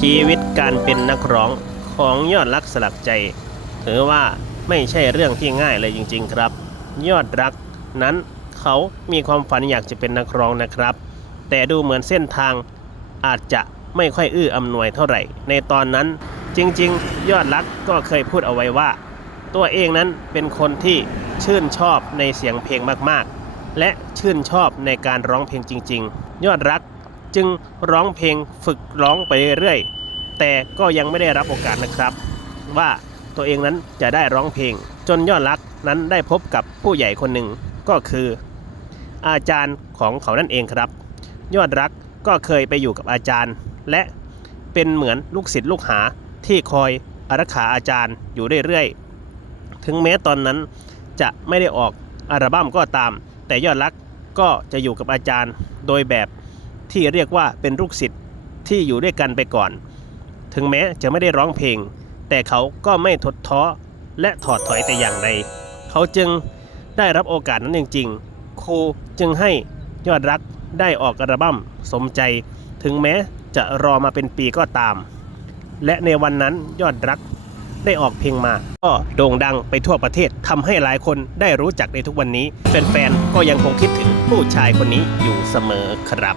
ชีวิตการเป็นนักร้องของยอดรักสลักใจ ถือว่าไม่ใช่เรื่องที่ง่ายเลยจริง ๆ ครับ ยอดรักนั้นเขามีความฝันอยากจะเป็นนักร้องนะครับ แต่ดูเหมือนเส้นทางอาจจะไม่ค่อยอื้ออำนวยเท่าไหร่ ในตอนนั้นจริง ๆ ยอดรักก็เคยพูดเอาไว้ว่า ตัวเองนั้นเป็นคนที่ชื่นชอบในเสียงเพลงมากๆ และชื่นชอบในการร้องเพลงจริง ๆ ยอดรัก จึงร้องเพลงฝึกร้องไปเรื่อยแต่ก็ยังไม่ได้รับโอกาสนะครับ ว่าตัวเองนั้นจะได้ร้องเพลง จนยอดรักนั้นได้พบกับผู้ใหญ่คนหนึ่งก็คือ อาจารย์ของเขานั่นเองครับ ยอดรักก็เคยไปอยู่กับอาจารย์ และเป็นเหมือนลูกศิษย์ลูกหาที่คอยอารักขาอาจารย์อยู่เรื่อยๆ ถึงแม้ตอนนั้นจะไม่ได้ออกอัลบั้มก็ตาม แต่ยอดรักก็จะอยู่กับอาจารย์โดยแบบ ที่เรียกว่าเป็นลูกศิษย์ที่อยู่ด้วยกันไปก่อน ถึงแม้จะไม่ได้ร้องเพลง แต่เขาก็ไม่ทดท้อและถอดถอยแต่อย่างใด เขาจึงได้รับโอกาสนั้นจริงๆ ครูจึงให้ยอดรักได้ออกอัลบั้มสมใจ ถึงแม้จะรอมาเป็นปีก็ตาม และในวันนั้นยอดรักได้ออกเพลงมา ก็โด่งดังไปทั่วประเทศทำให้หลายคนได้รู้จักในทุกวันนี้ แฟนๆ ก็ยังคงคิดถึงผู้ชายคนนี้อยู่เสมอครับ